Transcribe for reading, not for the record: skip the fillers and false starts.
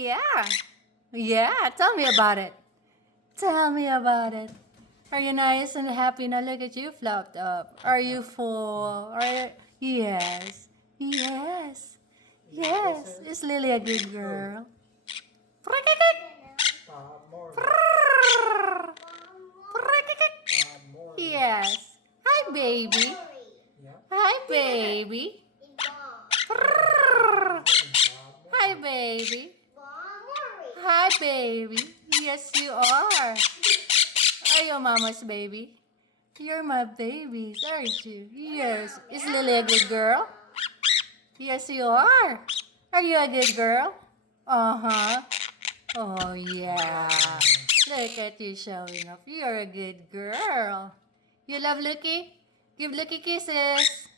Yeah. Yeah, tell me about it. Tell me about it. Are you nice and happy? Now look at you flopped up. Are you full? Yes. Yes. Yes. Is Lily a good girl? Yes. Hi, baby. Hi, baby. Hi, baby. Hi, baby. Yes, you are. Are you mama's baby? You're my babies, aren't you? Yes. Is Lily a good girl? Yes, you are. Are you a good girl? Uh-huh. Oh, yeah. Look at you showing off. You're a good girl. You love Lucky? Give Lucky kisses.